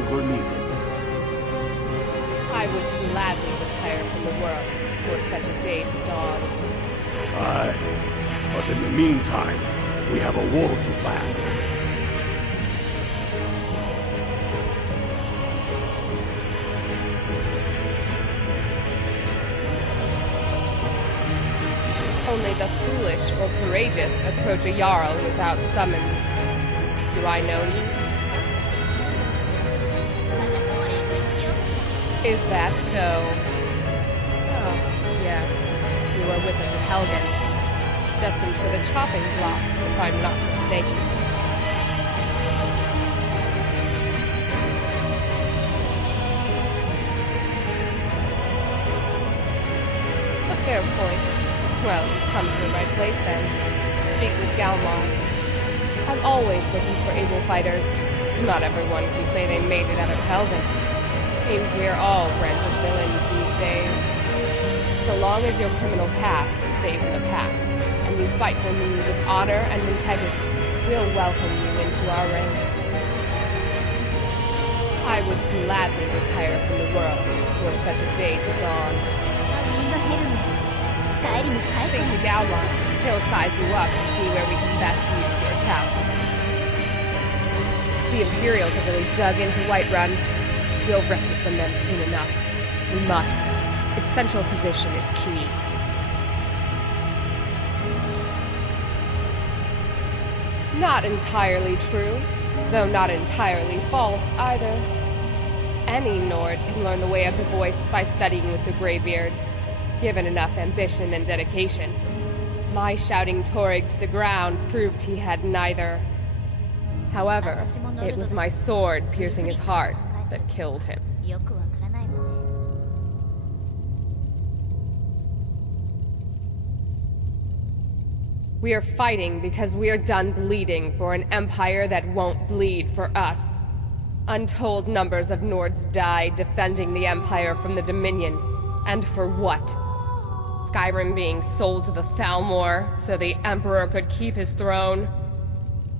longer needed. I would gladly retire from the world for such a day to dawn. Aye, but in the meantime, we have a war to plan. Only the foolish or courageous approach a Jarl without summons. Do I know you? Is that so? Oh, yeah. You were with us at Helgen. Destined for the chopping block, if I'm not mistaken. A fair point. Well, you've come to the right place then. Speak with Galmar. I'm always looking for able fighters. Not everyone can say they made it out of Helgen. Seems we're all branded villains these days. So long as your criminal past stays in the past, and you fight for me with honor and integrity, we'll welcome you into our ranks. I would gladly retire from the world for such a day to dawn. Speak to Galmar. He'll size you up and see where we can best use your talents. The Imperials have really dug into Whiterun. We'll wrest it from them soon enough. We must. Its central position is key. Not entirely true, though not entirely false either. Any Nord can learn the way of the voice by studying with the Greybeards, given enough ambition and dedication. My shouting Torrig to the ground proved he had neither. However, it was my sword piercing his heart that killed him. We are fighting because we are done bleeding for an empire that won't bleed for us. Untold numbers of Nords died defending the empire from the Dominion. And for what? Skyrim being sold to the Thalmor so the Emperor could keep his throne?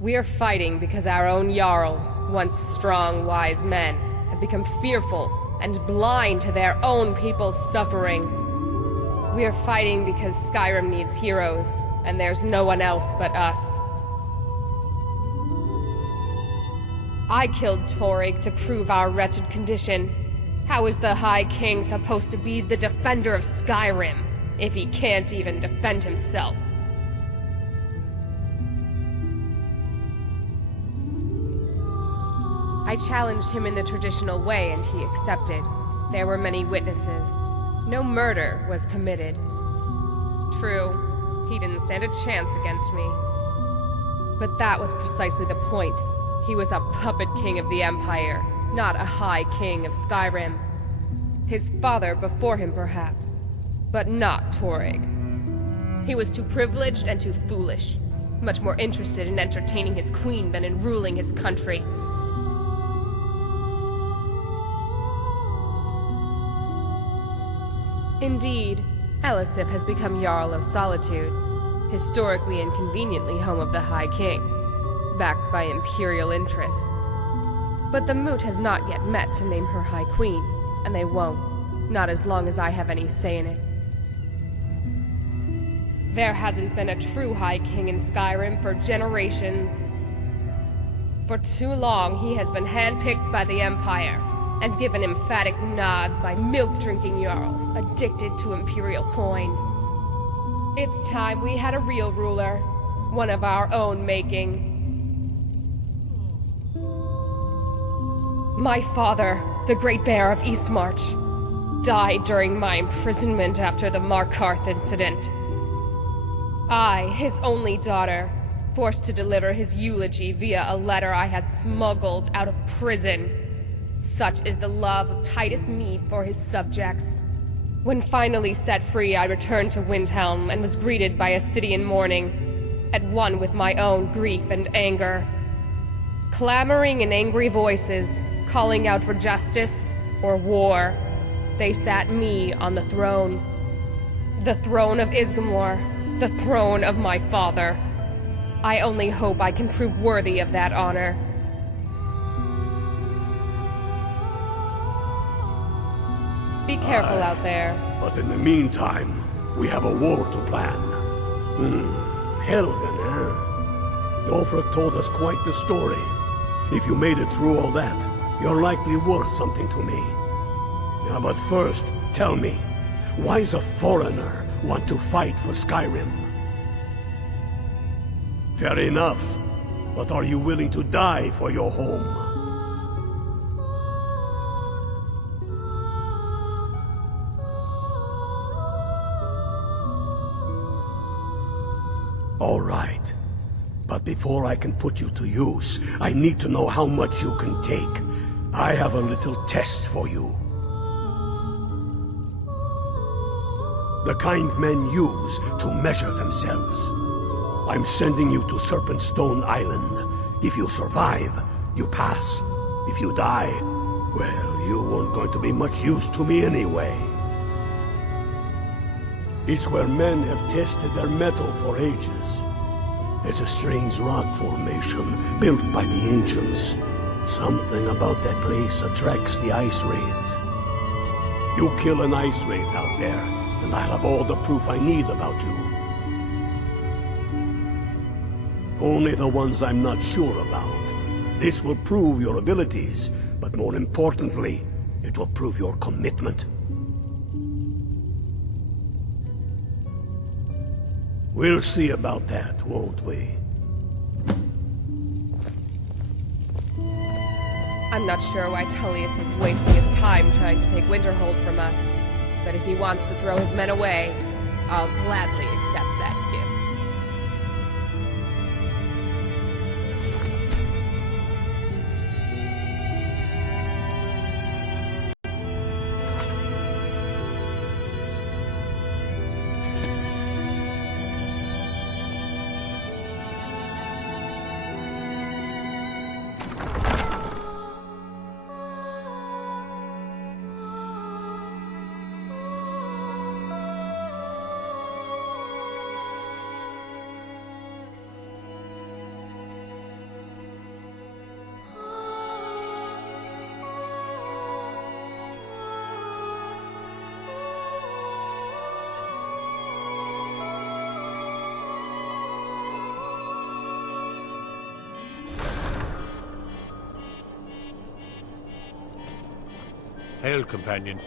We are fighting because our own Jarls, once strong, wise men, have become fearful and blind to their own people's suffering. We are fighting because Skyrim needs heroes, and there's no one else but us. I killed Torrig to prove our wretched condition. How is the High King supposed to be the defender of Skyrim if he can't even defend himself? I challenged him in the traditional way and he accepted. There were many witnesses. No murder was committed. True, he didn't stand a chance against me. But that was precisely the point. He was a puppet king of the Empire, not a high king of Skyrim. His father before him, perhaps, but not Torrig. He was too privileged and too foolish, much more interested in entertaining his queen than in ruling his country. Indeed, Elisif has become Jarl of Solitude, historically and conveniently home of the High King, backed by Imperial interests. But the Moot has not yet met to name her High Queen, and they won't, not as long as I have any say in it. There hasn't been a true High King in Skyrim for generations. For too long, he has been handpicked by the Empire, and given emphatic nods by milk-drinking Jarls addicted to Imperial coin. It's time we had a real ruler, one of our own making. My father, the Great Bear of Eastmarch, died during my imprisonment after the Markarth incident. I, his only daughter, forced to deliver his eulogy via a letter I had smuggled out of prison. Such is the love of Titus Mead for his subjects. When finally set free, I returned to Windhelm and was greeted by a city in mourning, at one with my own grief and anger. Clamoring in angry voices, calling out for justice or war, they sat me on the throne. The throne of Isgamor, the throne of my father. I only hope I can prove worthy of that honor. Be careful out there. But in the meantime, we have a war to plan. Helgen, eh? Ulfric told us quite the story. If you made it through all that, you're likely worth something to me. Yeah, but first, tell me, why does a foreigner want to fight for Skyrim? Fair enough, but are you willing to die for your home? All right. But before I can put you to use, I need to know how much you can take. I have a little test for you. The kind men use to measure themselves. I'm sending you to Serpentstone Island. If you survive, you pass. If you die, well, you weren't going to be much use to me anyway. It's where men have tested their metal for ages. It's a strange rock formation built by the ancients. Something about that place attracts the ice wraiths. You kill an ice wraith out there, and I'll have all the proof I need about you. Only the ones I'm not sure about. This will prove your abilities, but more importantly, it will prove your commitment. We'll see about that, won't we? I'm not sure why Tullius is wasting his time trying to take Winterhold from us. But if he wants to throw his men away, I'll gladly accept that gift. Hail, companion.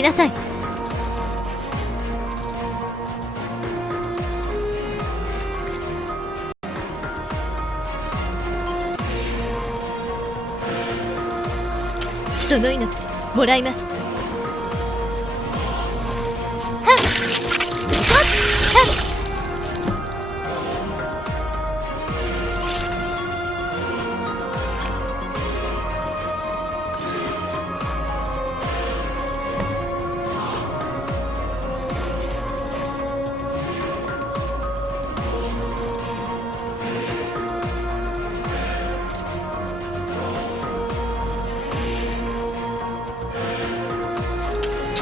来なさい。人の命もらいます。はっはっはっ。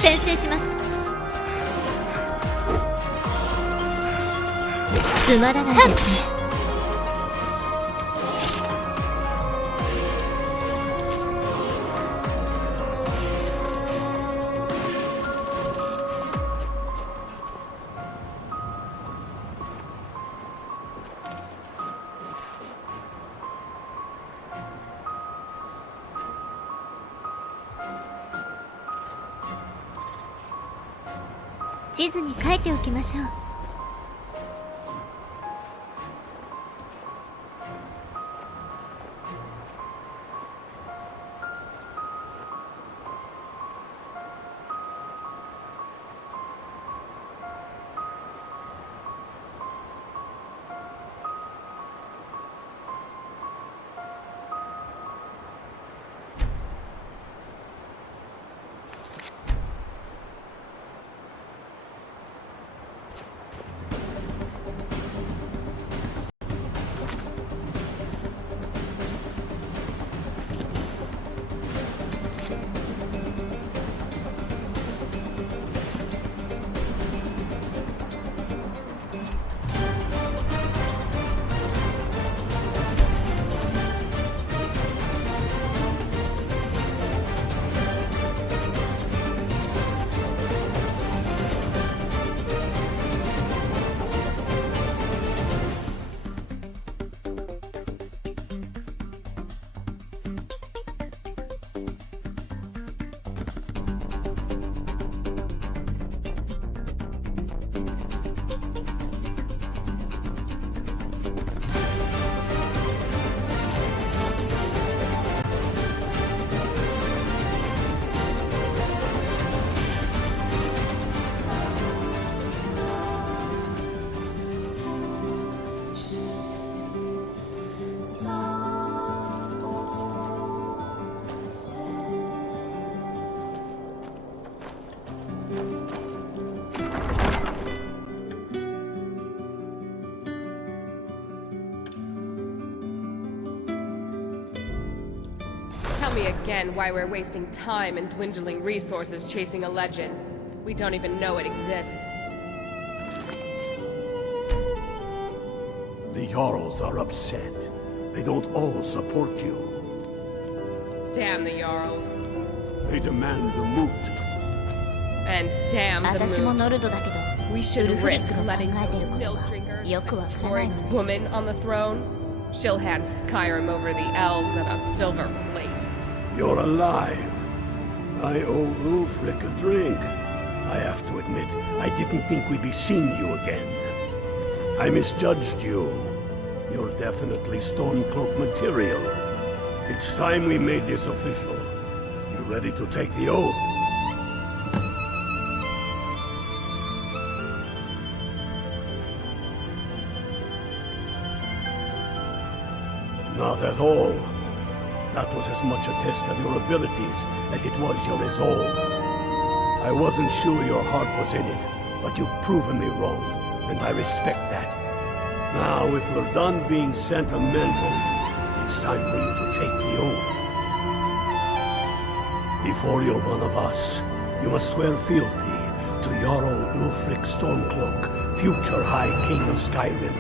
先制します。つまらないですね。地図に書いておきましょう。Tell me again why we're wasting time and dwindling resources chasing a legend. We don't even know it exists. The Jarls are upset. They don't all support you. Damn the Jarls. They demand the moot. And damn the 私も moot. ノルドだけど、 We should ウルフリッ risk クが考 letting えてい those ること milk は drinkers よくわ and からない Torig's のね。 woman on the throne. She'll hand Skyrim over the elves on a silver plate. You're alive. I owe Ulfric a drink. I have to admit, I didn't think we'd be seeing you again. I misjudged you. You're definitely Stormcloak material. It's time we made this official. You ready to take the oath? Not at all. That was as much a test of your abilities as it was your resolve. I wasn't sure your heart was in it, but you've proven me wrong, and I respect that. Now, if we're done being sentimental, it's time for you to take the oath. Before you're one of us, you must swear fealty to Jarl Ulfric Stormcloak, future High King of Skyrim.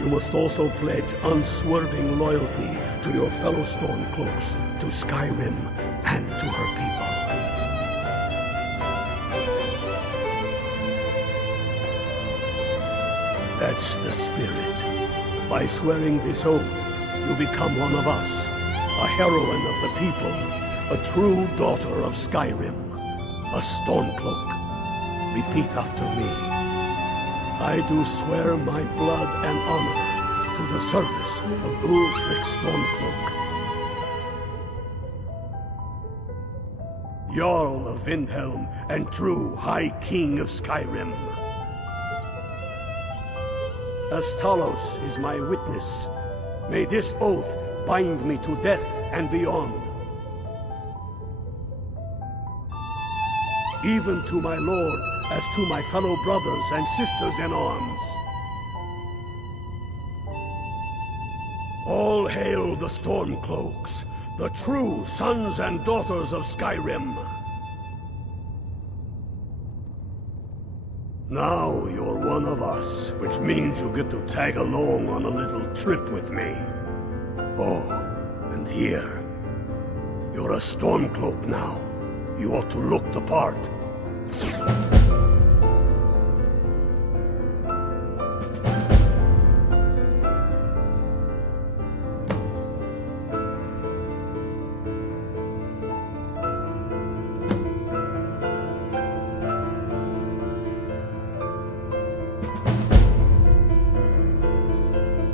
You must also pledge unswerving loyalty to your fellow Stormcloaks, to Skyrim, and to her people. That's the spirit. By swearing this oath, you become one of us, a heroine of the people, a true daughter of Skyrim, a Stormcloak. Repeat after me. I do swear my blood and honor to the service of Ulfric Stormcloak, Jarl of Windhelm and true High King of Skyrim. As Talos is my witness, may this oath bind me to death and beyond. Even to my lord, as to my fellow brothers and sisters in arms. All hail the Stormcloaks, the true sons and daughters of Skyrim. Now you're one of us, which means you get to tag along on a little trip with me. Oh, and here. You're a Stormcloak now. You ought to look the part.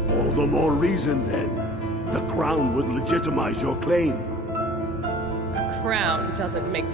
All the more reason, then. The crown would legitimize your claim. A crown doesn't make